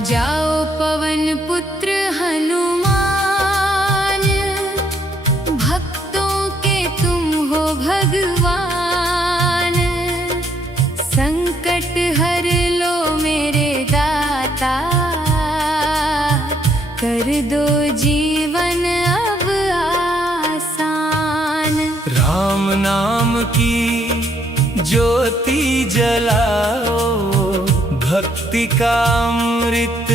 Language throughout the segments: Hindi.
जाओ पवन पुत्र हनुमान, भक्तों के तुम हो भगवान। संकट हर लो मेरे दाता, कर दो जीवन अब आसान। राम नाम की ज्योति जलाओ, भक्ति का अमृत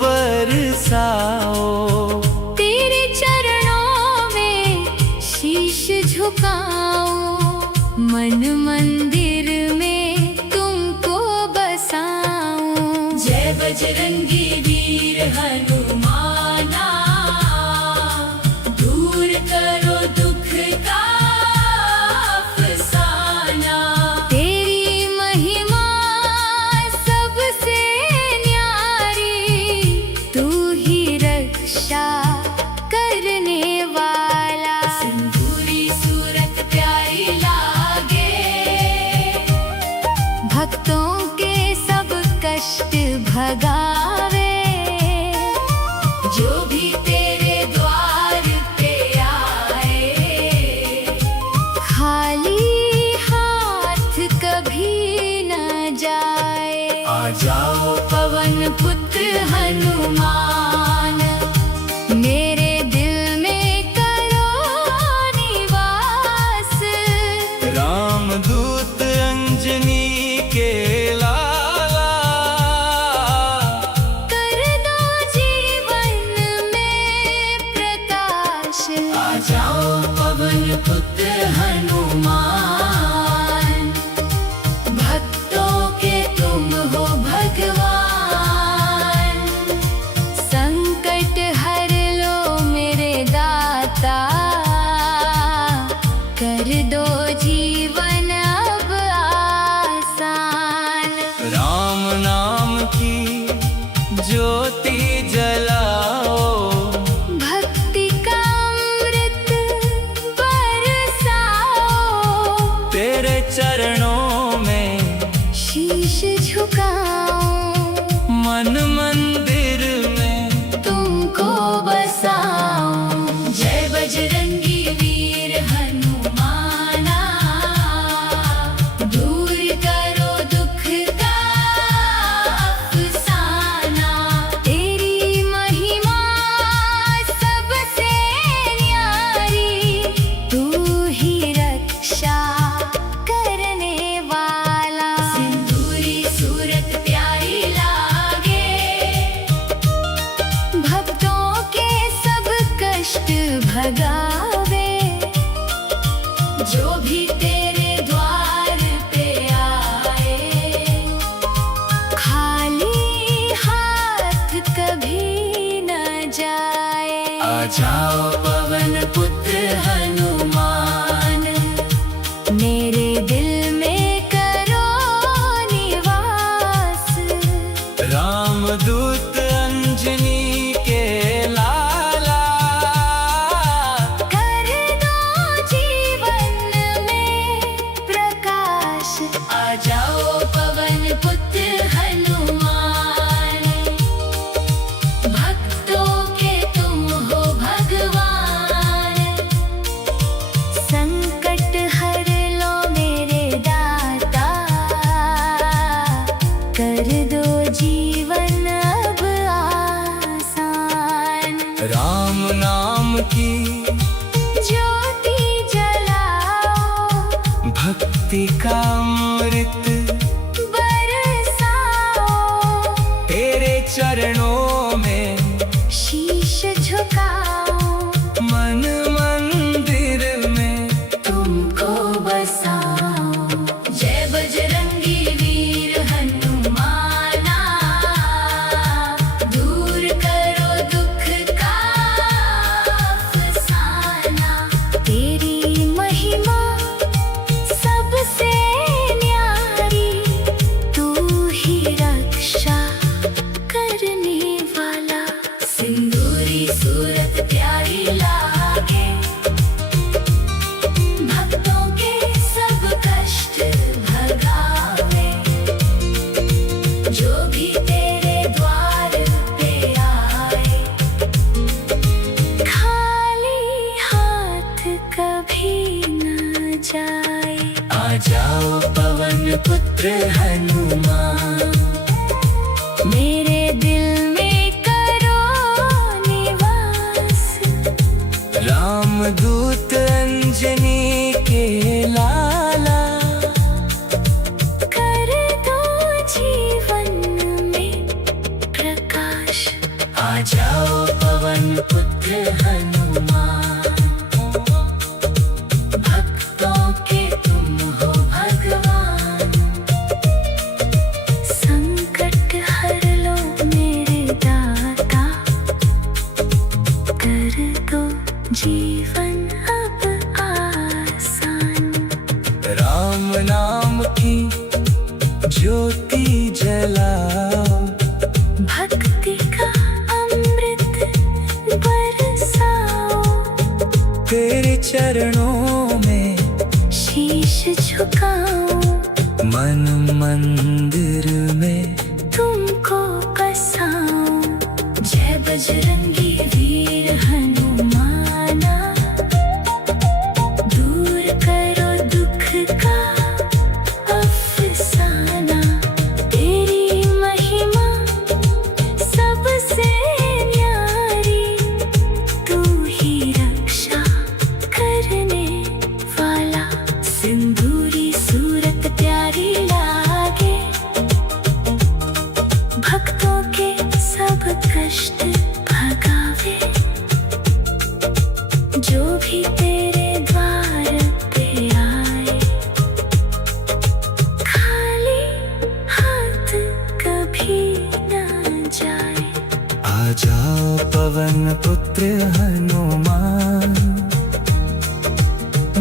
बरसाओ। तेरे चरणों में शीश झुकाओ, मन मंदिर में तुमको बसाऊं। जय बजरंगी वीर हनुमाना, दूर करो दुख का अफसाना। तेरी महिमा सबसे न्यारी, तू ही रक्षा करने वाला। सिंदूरी सूरत प्यारी लागे, भक्तों के सब कष्ट भगावे। जो भी तेरे द्वार पे आए, खाली हाथ कभी न जाए। आ जाओ पवन पुत्र हनुमान, मेरे दिल में करो निवास। रामदूत अंजनी के लाला, कर दो जीवन में प्रकाश। आ जाओ पवन पुत्र हनुमान, भक्तों के तुम हो भगवान। संकट हर लो मेरे दाता, कर दो जीवन अब आसान। राम नाम की ज्योति जलाओ, भक्ति का अमृत बरसाओ। तेरे चरणों में शीश झुकाओ, मन मंदिर में तुमको बसाऊं। जय बजरंगी वीर हनुमाना, दूर करो दुख का अफसाना। तेरी महिमा सबसे न्यारी, तू ही रक्षा करने वाला। सिंदूरी सूरत प्यारी लागे, भक्तों के सब कष्ट भगावे। जो भी तेरे द्वार पे आए, खाली हाथ कभी न जाए। आ जाओ पवन पुत्र हनुमान, मेरे दिल में करो निवास। रामदूत अंजनी के लाला, कर दो जीवन में प्रकाश। आ जाओ पवन पुत्र हनुमान, भक्तों के तुम हो भगवान। संकट हर लो मेरे दाता, कर दो जीवन अब आसान। राम नाम की ज्योति जलाओ, भक्ति का अमृत बरसाओ। तेरे चरणों में शीश झुकाओ, मन मंदिर में तुमको बसाऊं। जय बजरंगी वीर हनुमाना, दूर करो दुख का अफसाना। तेरी महिमा सबसे न्यारी, जाए। आ जाओ पवन पुत्र हनुमान, मेरे दिल में करो निवास। रामदूत अंजनी के लाला, कर दो जीवन में प्रकाश। आ जाओ पवन पुत्र हनुमान, भक्तों के तुम हो भगवान। संकट हर लो मेरे दाता, कर दो जीवन अब आसान। राम नाम की ज्योति जलाओ, भक्ति का अमृत बरसाओ। तेरे चरणों में शीश झुकाओ, मन मंदिर में तुमको बसाओ। जय बजरंगी वीर हनुमाना, दूर करो दुख का अफसाना। तेरी महिमा सबसे न्यारी, तू ही रक्षा करने वाला। सिंदूरी सूरत प्यारी लागे, भक्तों के सब कष्ट भगावे। जो भी तेरे द्वार पे आए, खाली हाथ कभी न जाए। आ जाओ पवन पुत्र हनुमान,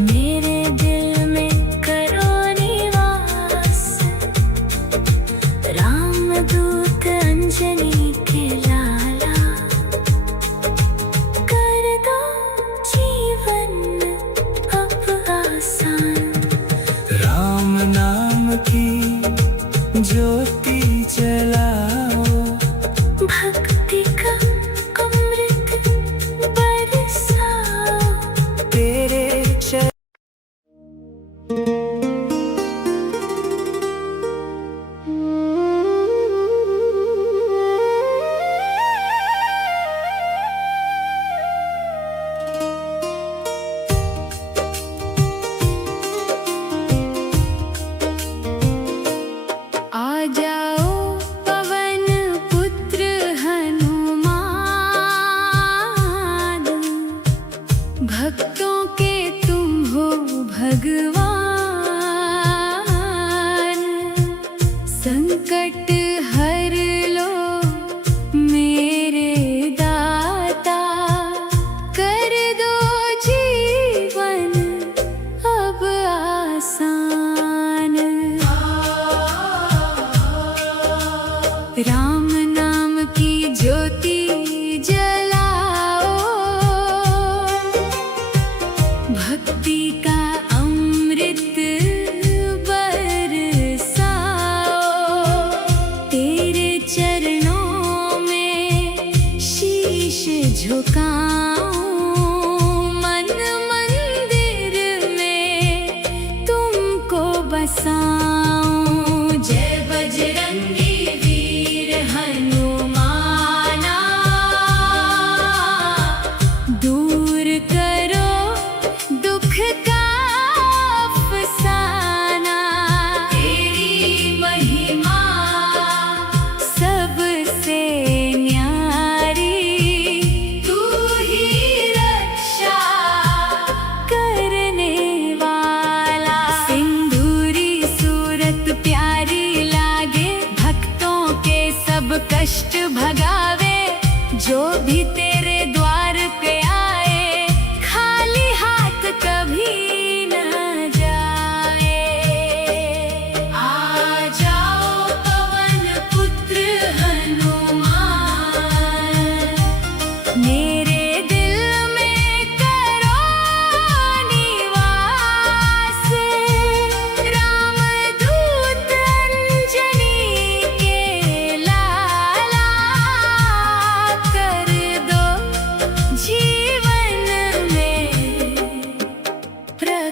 मेरे दिल में करो निवास। रामदूत अंजनी के लाला, कर दो जीवन अब आसान। राम नाम की ज्योति जलाओ, भक्ति का अमृत बरसाओ। तेरे चरण आ जाओ पवन पुत्र हनुमान, भक्तों के तुम हो भगवान। संकट हर लो मेरे दाता, कर दो जीवन अब आसान। राम नाम की ज्योति जलाओ, भक्ति का अमृत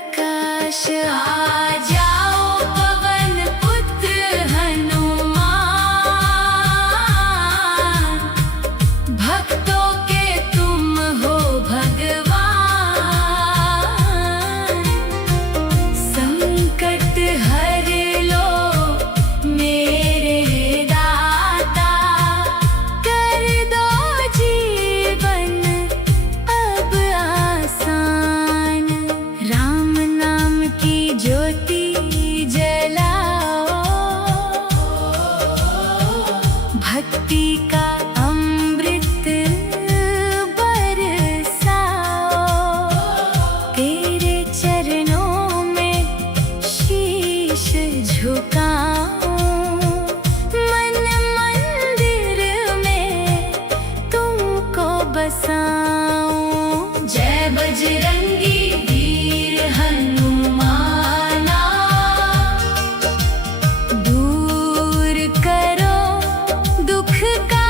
प्रकाश आ जाओ पवन पुत्र हनुमान, भक्तों के तुम हो भगवान। संकट हर लो मेरे दाता, कर दो जीवन अब आसान। राम नाम की ज्योति जलाओ, भक्ति का अमृत बरसाओ। तेरे चरणों में शीश झुकाऊं, मन मंदिर में तुमको बसाऊं। जय बजरंगी वीर हनुमाना, दूर करो दुख का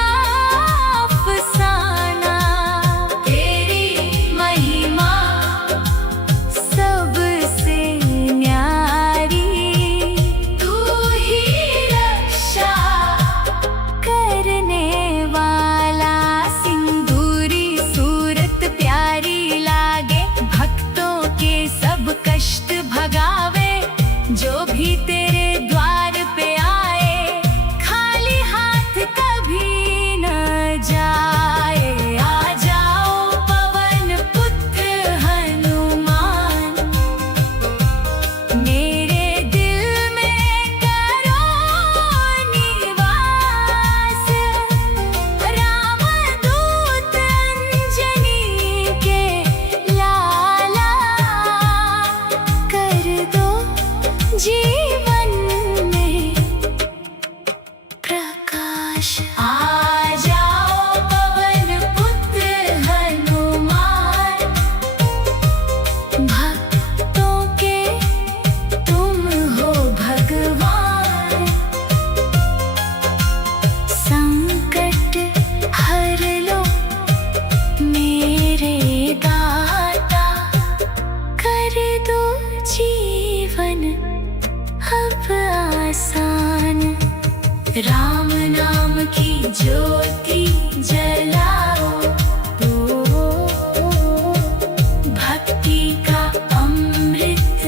अफसाना। तेरी महिमा सबसे न्यारी, तू ही रक्षा करने वाला। सिंदूरी सूरत प्यारी लागे, भक्तों के सब कष्ट भगावे। जो भी तेरे द्वार पे आए, खाली हाथ कभी न जाए। आ जाओ पवन पुत्र हनुमान, मेरे दिल में करो निवास। रामदूत अंजनी के लाला, कर दो जीवन में प्रकाश। आ जाओ पवन पुत्र हनुमान, भक्तों के तुम हो भगवान। संकट हर लो मेरे दाता, कर दो जीवन अब आसान। राम नाम की ज्योति जलाओ, भक्ति का अमृत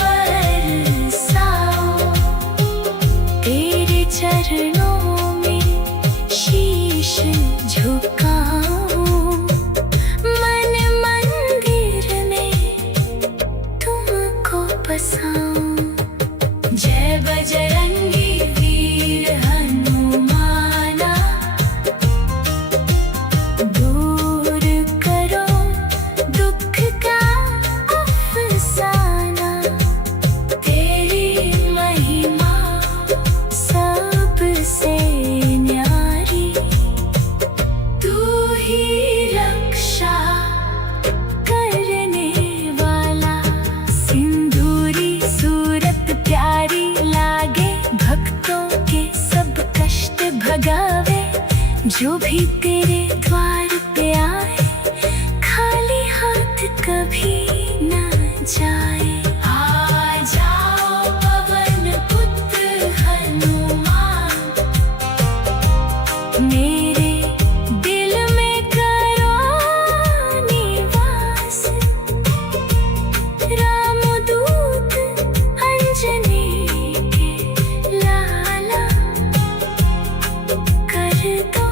बरसाओ। तेरे चरणों में शीश झुकाऊं, मन मंदिर में तुमको बसाऊं। जय बजरंगी वीर हनुमाना, दूर करो दुख का अफसाना। तेरी महिमा सबसे न्यारी, तू ही रक्षा करने वाला। सिंदूरी सूरत प्यारी लागे, भक्तों के सब कष्ट भगावे। जो भी तेरे द्वार पे आए, खाली हाथ कभी न जाए। आ जाओ पवन पुत्र हनुमान, मेरे दिल में करो निवास। रामदूत अंजनी के लाला, कर दो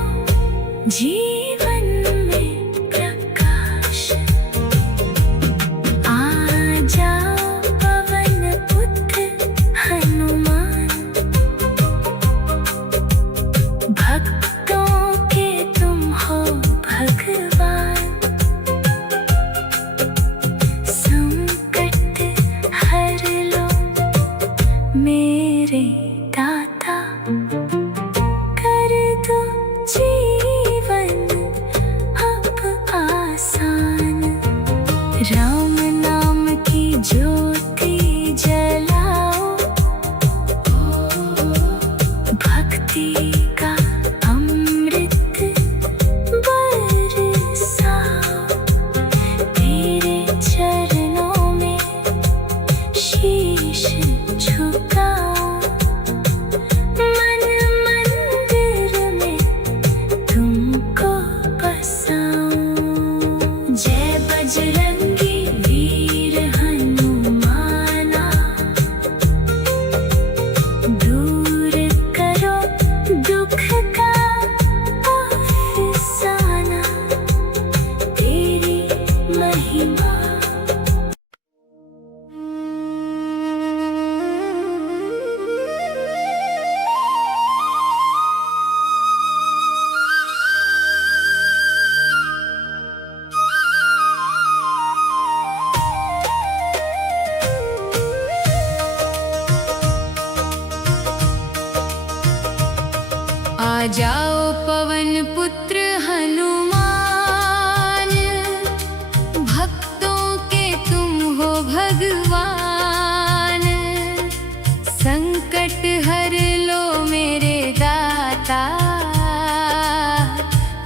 जाओ पवन पुत्र हनुमान, भक्तों के तुम हो भगवान। संकट हर लो मेरे दाता,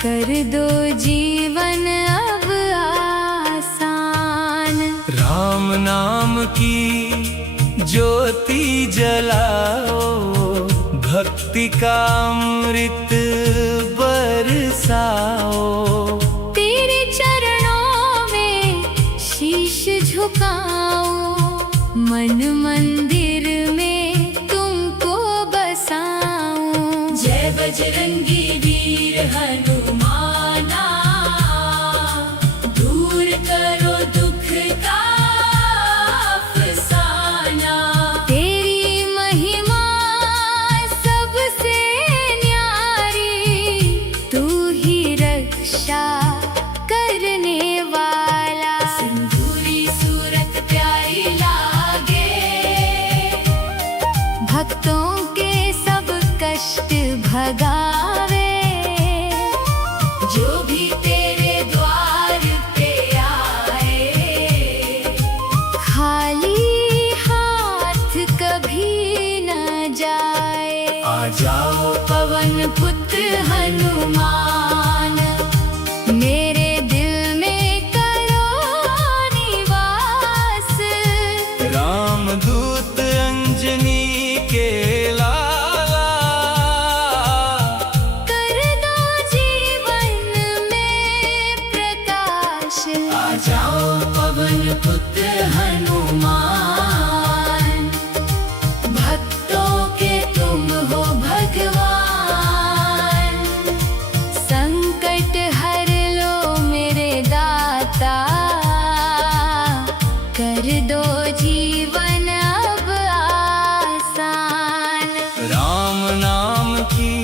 कर दो जीवन अब आसान। राम नाम की ज्योति जलाओ, भक्ति का अमृत बरसाओ। तेरे चरणों में शीश झुकाओ, मन मंदिर में तुमको बसाऊं। जय बजरंगी वीर हनुमाना, दूर करो दुख का अफसाना। तेरी महिमा सबसे न्यारी, तू ही रक्षा करने वाला। सिंदूरी सूरत प्यारी लागे, भक्तों के सब कष्ट भगावे। जो भी तेरे द्वार पे आए, खाली हाथ कभी न जाए। आ जाओ पवन पुत्र हनुमान, मेरे दिल में करो निवास। रामदूत अंजनी के लाला, कर दो जीवन में प्रकाश। आ जाओ पवन पुत्र हनुमान, भक्तों के तुम हो भगवान। संकट हर लो मेरे दाता, कर दो जीवन अब आसान। राम नाम की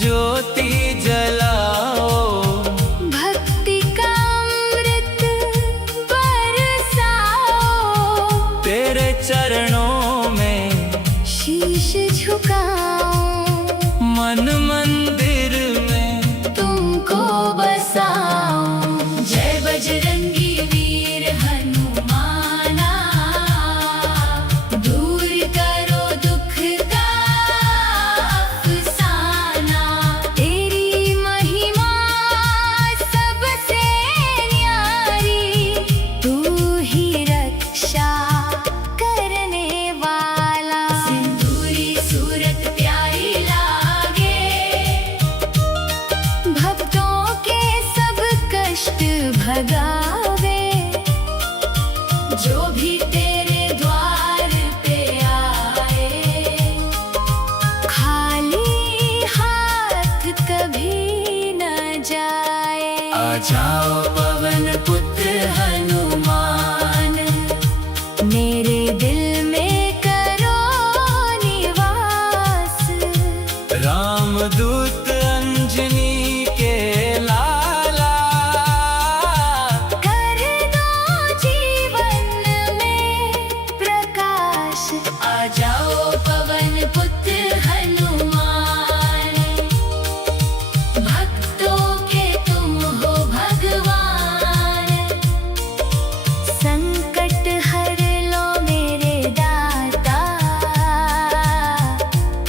ज्योति जलाओ, भक्ति का अमृत बरसाओ। तेरे चरणों में शीश झुकाऊं, मन मंदिर में तुमको बसाऊं। जय बजरंगी वीर हनुमाना, दूर करो दुख का अफसाना। तेरी महिमा सबसे न्यारी, तू ही रक्षा करने वाला। सिंदूरी सूरत प्यारी लागे, भक्तों के सब कष्ट भगावे। जो भी तेरे द्वार पे आए, खाली हाथ कभी न जाए। आ जाओ पवन पुत्र हनुमान, मेरे दिल में करो निवास। रामदूत अंजनी के लाला, कर दो जीवन में प्रकाश। आ जाओ पवन पुत्र हनुमान, भक्तों के तुम हो भगवान। संकट हर लो मेरे दाता,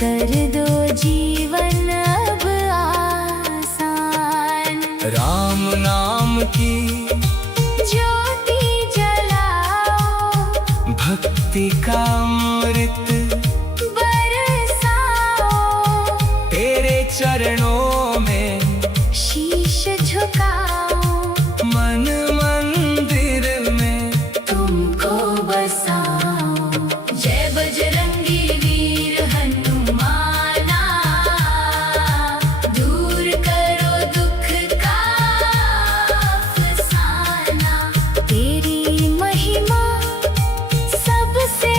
कर दो जीवन अब आसान। राम नाम की ज्योति जलाओ, भक्ति का अमृत बरसाओ। तेरे चरणों में शीश झुकाओ, मन मंदिर में तुमको बसाओ। जय बजरंगी वीर हनुमाना, दूर करो दुख का अफसाना। तेरी महिमा सबसे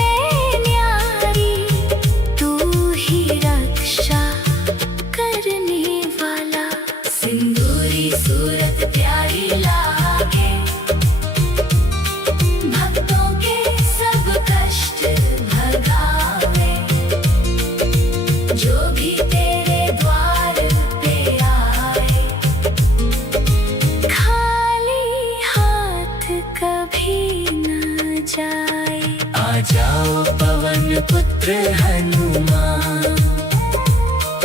आ जाओ पवन पुत्र हनुमान,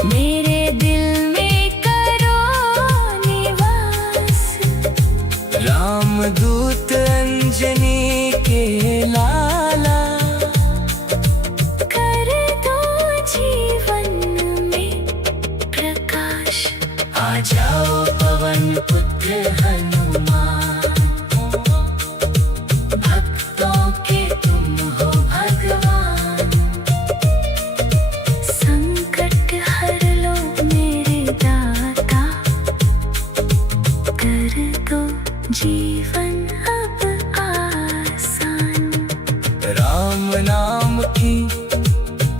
मेरे दिल में करो निवास। रामदूत अंजनी के लाला, कर दो जीवन में प्रकाश। आ जाओ पवन पुत्र हनुमान, भक्तों के तुम हो भगवान। संकट हर लो मेरे दाता, कर दो जीवन अब आसान। राम नाम की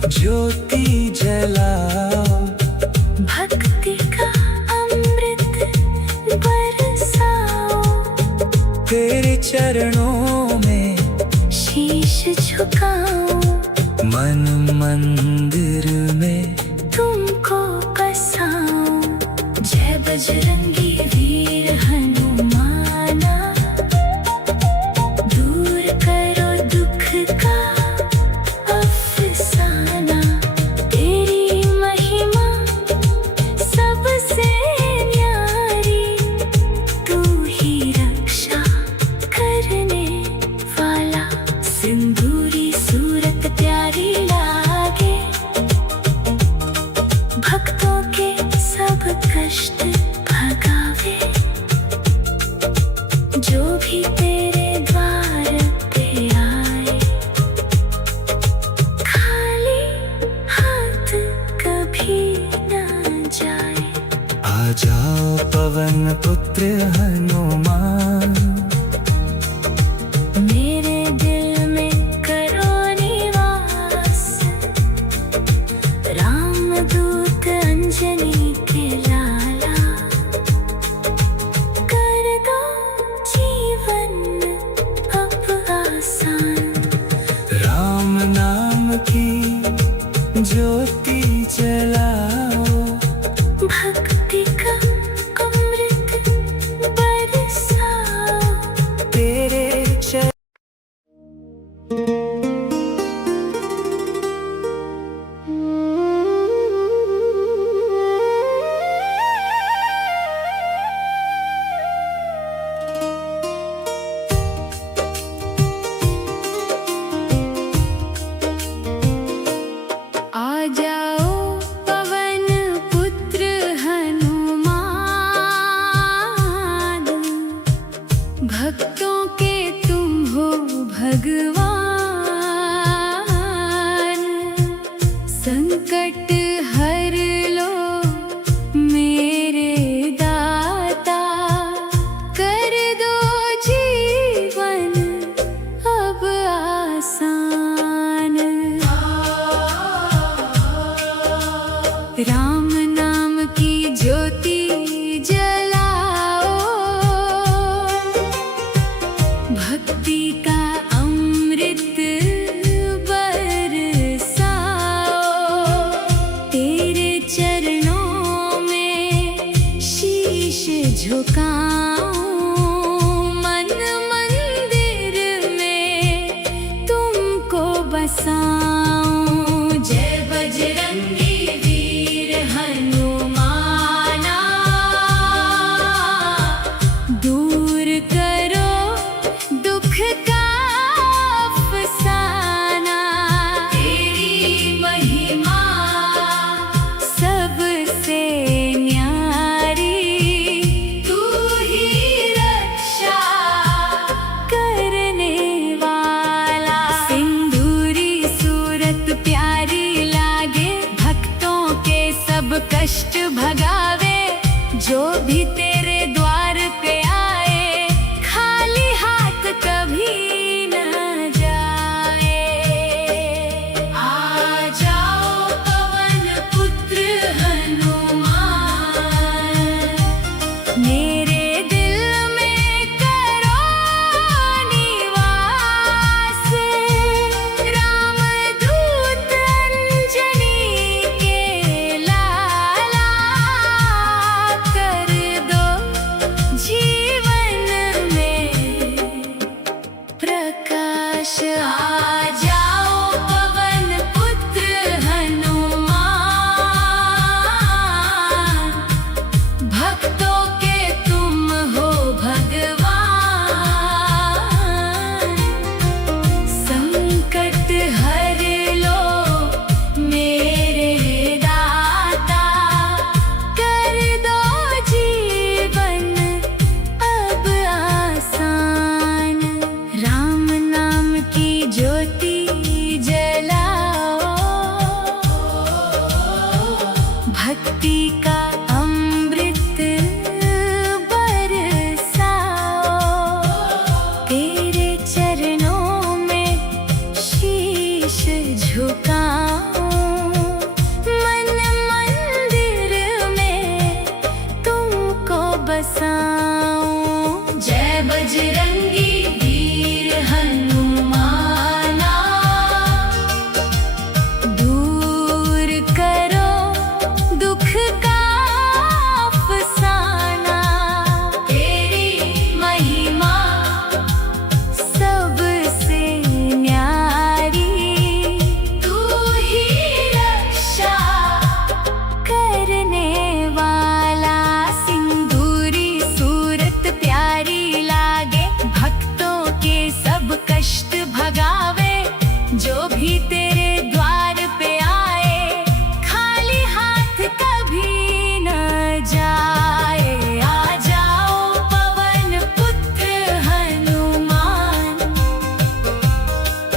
ज्योति जलाओ, भक्ति का अमृत बरसाओ। तेरे चरणों में शीश झुकाओ, मन मंदिर में तुमको बसाओ। जय बजरंगी वीर हनुमाना, दूर करो दुख का अफसाना। तेरी महिमा सबसे न्यारी, तू ही रक्षा करने वाला। सिंदूरी सूरत प्यारी लागे, भक्तों के सब कष्ट भगावे। जो भी तेरे द्वार पे आए, खाली हाथ कभी न जाए। आ जाओ पवन पुत्र हनुमान, मेरे दिल में करो निवास। रामदूत अंजनी के लाला, कर दो जीवन अब आसान। राम नाम की ज्योति जलाओ, भक्ति का अमृत बरसाओ। तेरे चरणों आ जाओ पवन पुत्र हनुमान, भक्तों के तुम हो भगवान। संकट हर लो मेरे दाता, कर दो जीवन अब आसान। राम नाम की ज्योति जलाओ, भक्ति का अमृत बरसाओ। तेरे चरणों में शीश झुकाओ, मन मंदिर में तुमको बसाऊं। जय बजरंगी वीर हनुमाना, दूर करो दुख का अफसाना। तेरी महिमा सबसे न्यारी, तू ही रक्षा करने वाला। सिंदूरी सूरत प्यारी लागे, भक्तों के सब कष्ट भगावे। जो भी तेरे द्वार पे आए, खाली हाथ कभी न जाए। आ जाओ पवन पुत्र हनुमान, मेरे दिल में करो निवास। रामदूत अंजनी के लाला, कर दो जीवन में प्रकाश। आ जा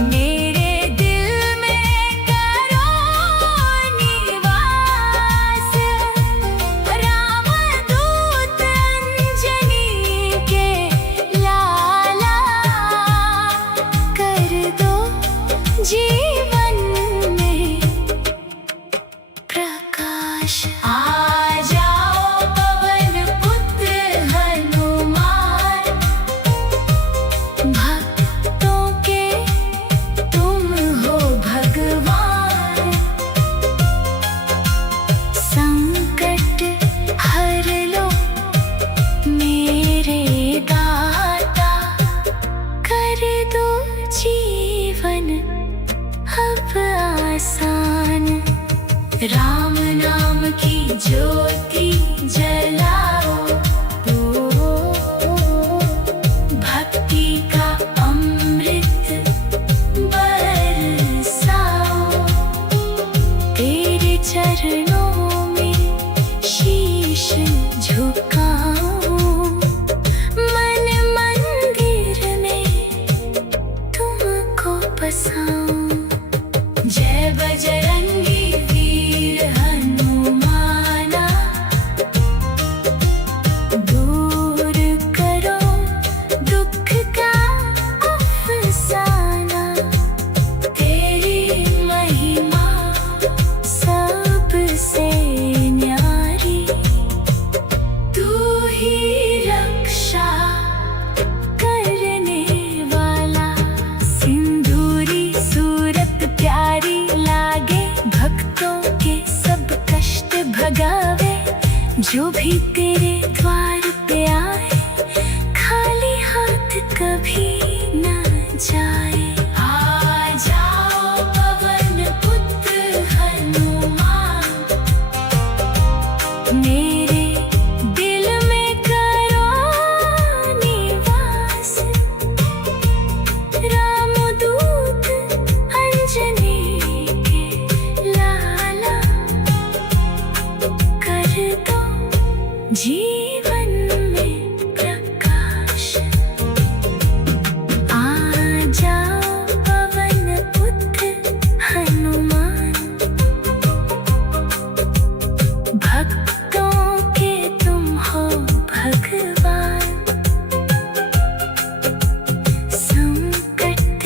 मेरे दिल में करो निवास। रामदूत अंजनी के लाला, कर दो जीवन में प्रकाश। आ जाओ पवन पुत्र हनुमान, भक्तों के तुम हो भगवान। संकट हर लो मेरे दाता, कर दो जीवन अब आसान। राम नाम की ज्योति जलाओ, भक्ति का अमृत बरसाओ। तेरे चरणों में शीश झुकाऊं, मन मंदिर में तुमको बसाऊं। जय बजरंगी वीर हनुमाना, दूर करो दुख का अफसाना। तेरी महिमा सबसे न्यारी, तू ही रक्षा करने वाला। सिंदूरी सूरत प्यारी लागे, भक्तों के सब कष्ट भगावे। जो भी तेरे द्वार पे आए, खाली हाथ कभी न जाए। आ जाओ पवन पुत्र हनुमान, मेरे दिल में करो निवास। रामदूत अंजनी के लाला, कर दो जीवन में प्रकाश। आ जाओ पवन पुत्र हनुमान, भक्तों के तुम हो भगवान। संकट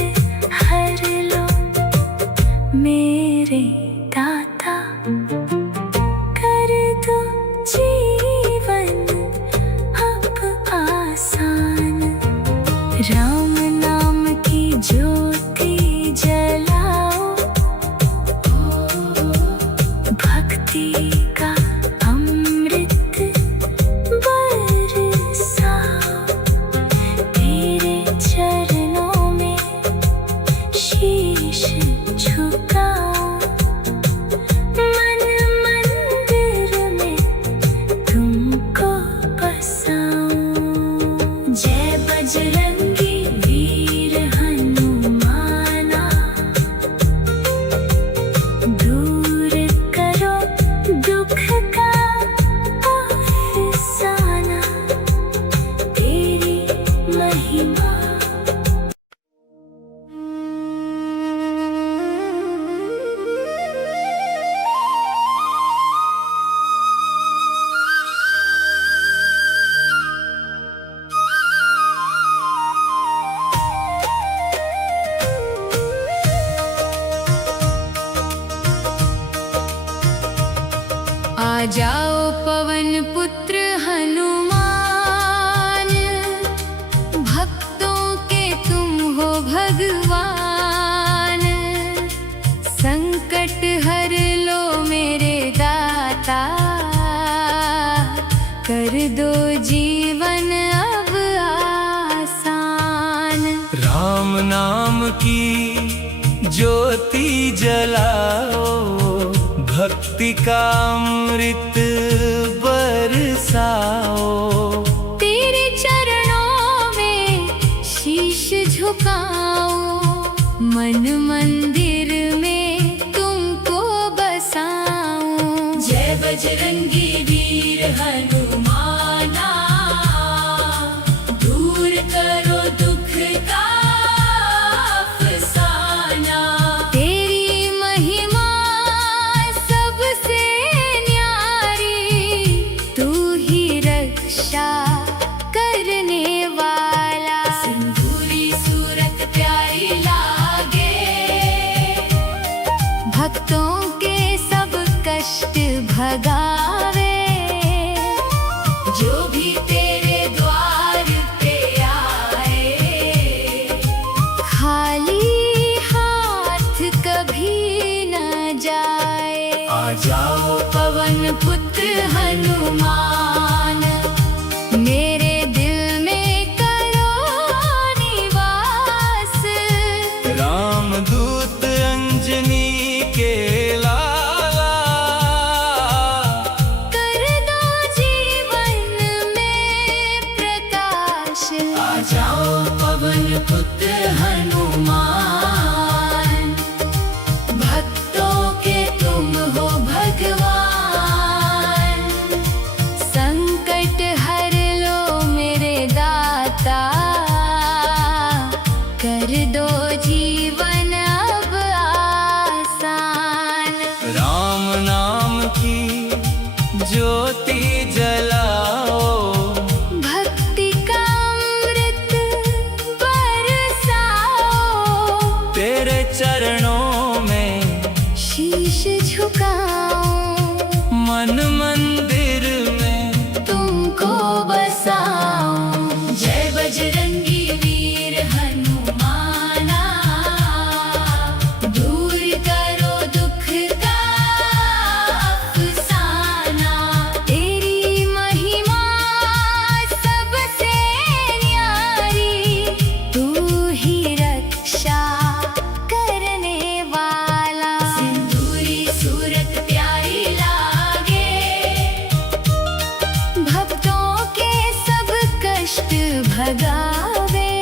हर लो मेरे दाता, कर दो जीवन अब आसान। राम नाम की ज्योति जलाओ, भक्ति का अमृत बरसाओ। तेरे चरणों में शीश झुकाओ, मन मंदिर में तुमको बसाऊं। जय बजरंगी वीर हनुमाना, दूर करो दुख का अफसाना। तेरी महिमा आ जाओ पवन पुत्र हनुमान, भक्तों के तुम हो भगवान। संकट हर लो मेरे दाता, कर दो जीवन अब आसान। राम नाम की ज्योति जलाओ, भक्ति का अमृत बरसाओ। तेरे चरणों में शीश झुकाओ, मन मंदिर में तुमको बसाऊं। जय बजरंगी वीर हनुमाना, दूर करो दुख का अफसाना। हनुमान मेरे दिल में करो निवास। रामदूत अंजनी के लाला कर दो जीवन में प्रकाश। आ जाओ पवन पुत्र हनुमान भक्तों के तुम हो भगवान। संकट हर लो मेरे दाता कर दो जीवन अब आसान। राम नाम की ज्योति जलाओ भक्ति का अमृत बरसाओ। तेरे चरणों में शीश झुकाओ मन मंदिर में तुमको बसाओ। जय बजरंगी वीर हनुमाना दूर करो दुख का अफसाना। तेरी महिमा सबसे न्यारी तू ही रक्षा करने वाला। सिंदूरी सूरत प्यारी लागे भक्तों के सब कष्ट भगावे।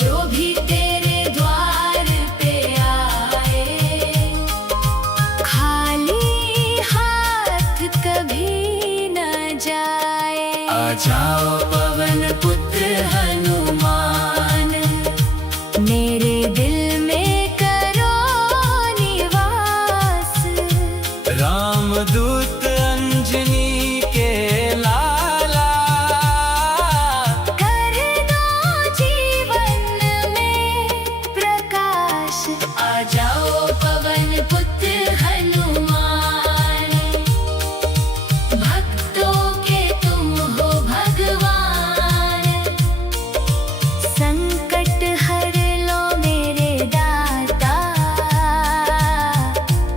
जो भी तेरे द्वार पे आए खाली हाथ कभी न जाए। आ जाओ पवन पुत्र हनुमान मेरे दिल में करो निवास। रामदूत अंजनी के लाला कर दो जीवन में प्रकाश। आ जाओ पवन पुत्र हनुमान भक्तों के तुम हो भगवान। संकट हर लो मेरे दाता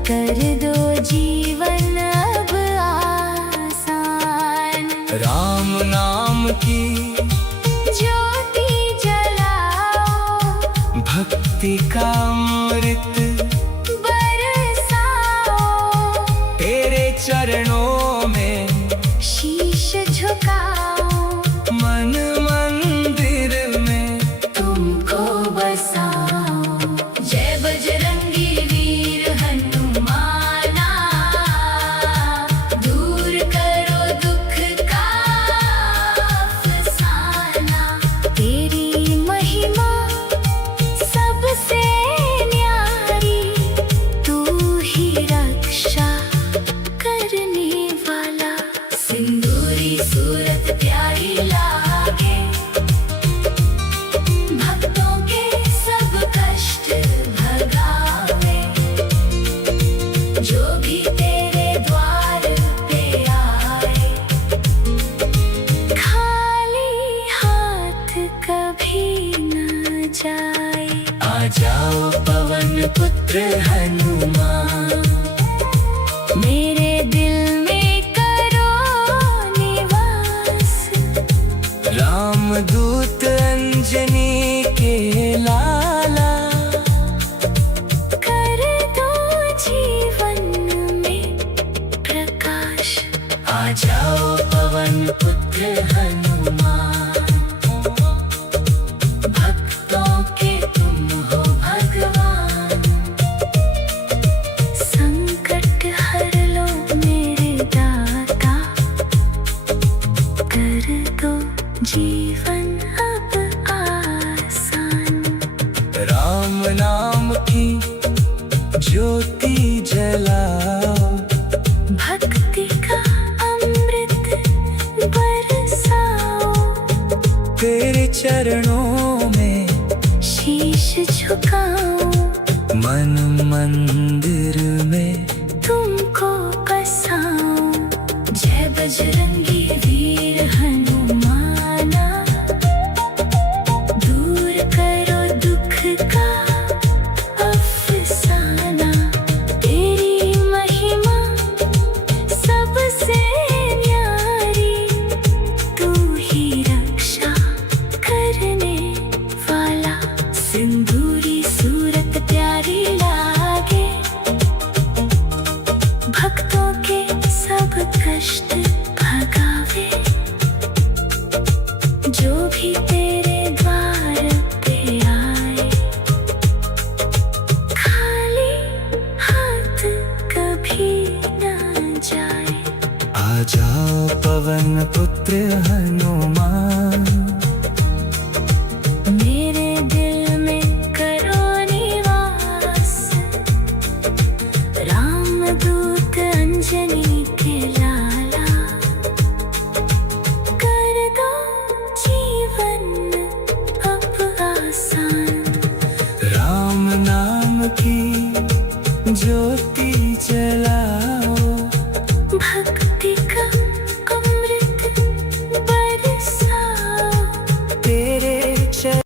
कर दो जीवन अब आसान। राम नाम की ज्योति जलाओ भक्ति का अमृत बरसाओ। तेरे चरणों में शीश झुकाओ मन मंदिर में तुमको बसाओ। जय बजरंगी वीर हनुमाना दूर करो दुख का अफसाना। तेरी महिमा सबसे न्यारी तू ही रक्षा करने वाला। सिंदूरी सूरत प्यारी लागे भक्तों के सब कष्ट भगावे। जो भी तेरे द्वार पे आए खाली हाथ कभी न जाए। आ जाओ पवन पुत्र हनुमान मेरे दिल में करो निवास। रामदूत अंजनी के लाला कर दो जीवन में प्रकाश। आ जाओ पवन पुत्र हनुमान भक्तों के तुम हो भगवान। संकट हर लो मेरे दाता कर दो जीवन अब आसान। राम नाम की ज्योति जलाओ भक्ति का अमृत बरसाओ। तेरे चरणों में शीश झुकाओ मन मंदिर में तुमको बसाओ। जय बजरंगी वीर हनुमाना दूर करो दुख का अफसाना। तेरी महिमा सबसे पवन पुत्र हनुमान। मेरे दिल में करो निवास, रामदूत अंजनी के लाला। कर दो जीवन अब आसान, राम नाम की ज्योति जलाओ। भक्ति का अमृत बरसाओ। तेरे चरण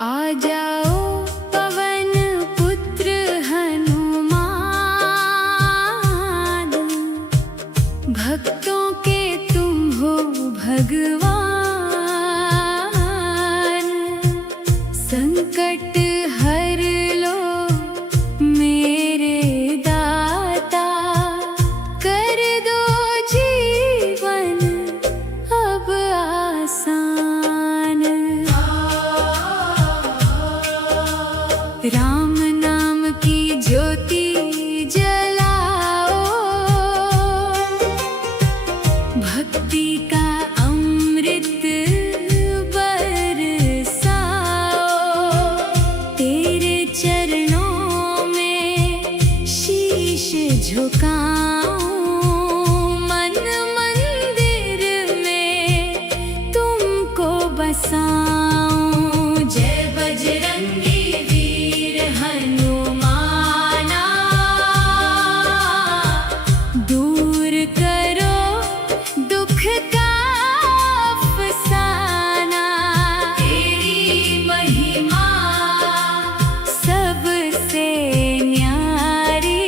आ जाओ पवन पुत्र हनुमान, भक्तों के तुम हो भगवान। संकट हर लो मेरे दाता, कर दो जीवन अब आसान। राम नाम की ज्योति जलाओ, भक्ति का अमृत बरसाओ। तेरे चरणों में शीश झुकाऊं, मन मंदिर में तुमको बसाऊं। जय बजरंगी वीर हनुमाना, दूर करो दुख का अफसाना। तेरी महिमा सबसे न्यारी,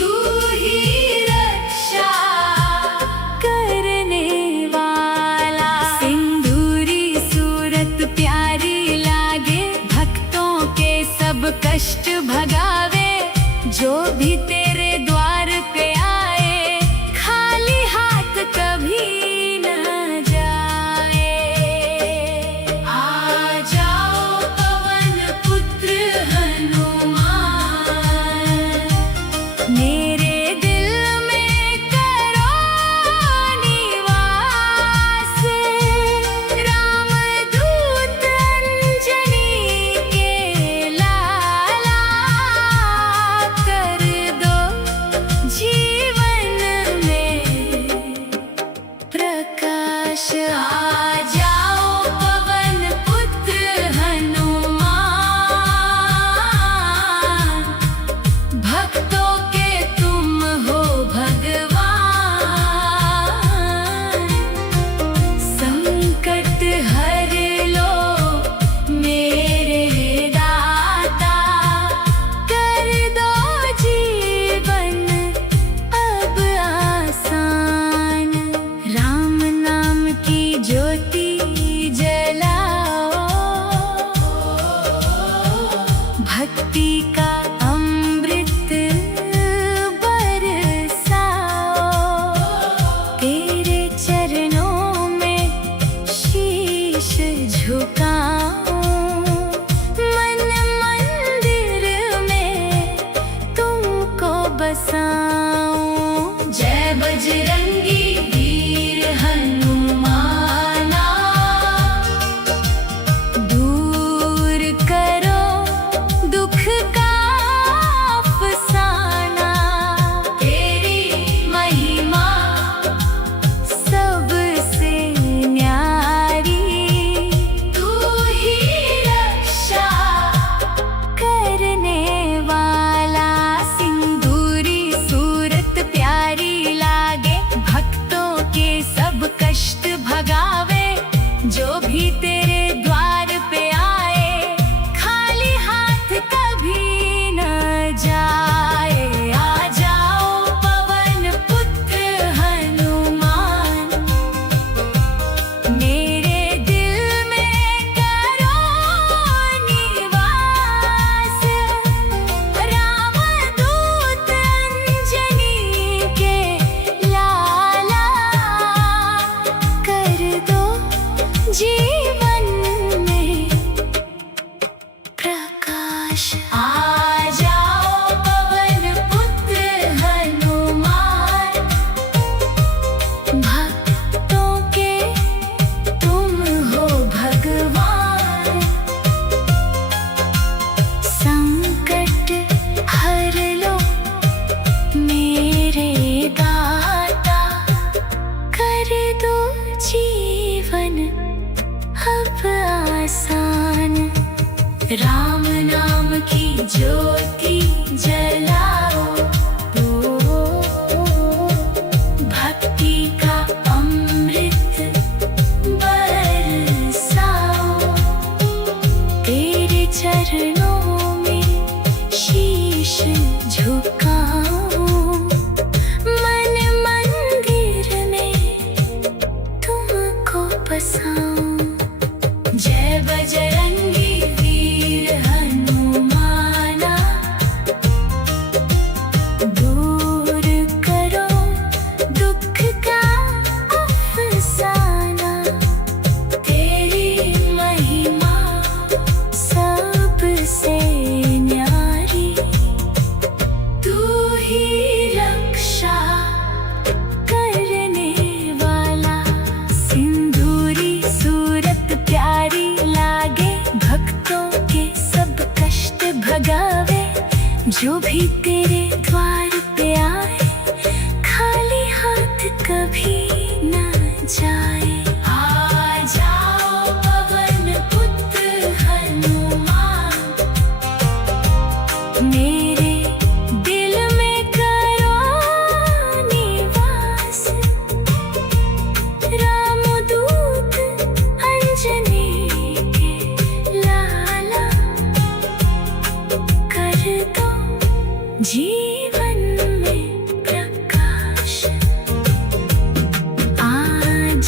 तू ही रक्षा करने वाला। सिंदूरी सूरत प्यारी लागे, भक्तों के सब कष्ट भगावे। जो भी तेरे द्वार पे आए, खाली हाथ कभी न जाए। आ जाओ पवन पुत्र हनुमान, मेरे दिल में करो निवास। रामदूत अंजनी के लाला, कर दो जीवन में प्रकाश। आ जाओ पवन पुत्र हनुमान, भक्तों के तुम हो भगवान। संकट हर लो मेरे दाता, कर दो जीवन अब आसान। राम नाम की ज्योति जलाओ, भक्ति का अमृत बरसाओ। तेरे चरणों में शीश झुकाऊं, मन मंदिर में तुमको बसाऊं। जय बजरंगी वीर हनुमाना, दूर करो दुख का अफसाना। तेरी महिमा सबसे न्यारी, तू ही रक्षा करने वाला। सिंदूरी सूरत प्यारी लागे, भक्त अब आसान। राम नाम की ज्योति जलाओ, भक्ति का अमृत बरसाओ। तेरे चरणों में शीश झुकाऊं, मन मंदिर में तुमको बसाऊं। जय बजरंगी वीर हनुमाना, दूर करो दुख का अफसाना। तेरी महिमा सबसे न्यारी, तू ही रक्षा करने वाला। सिंदूरी सूरत प्यारी लागे, भक्तों के सब कष्ट भगावे। जो भी तेरे द्वार पे आए, खाली हाथ कभी न जाए। आ जाओ पवन पुत्र हनुमान, मेरे दिल में करो निवास। रामदूत अंजनी के लाला, कर दो जीवन में प्रकाश। आ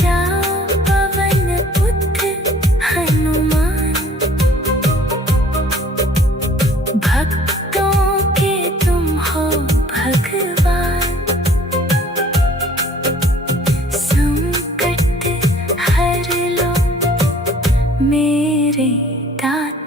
जाओ पवन पुत्र हनुमान, भक्तों के तुम हो भगवान। संकट हर लो मेरे दाता।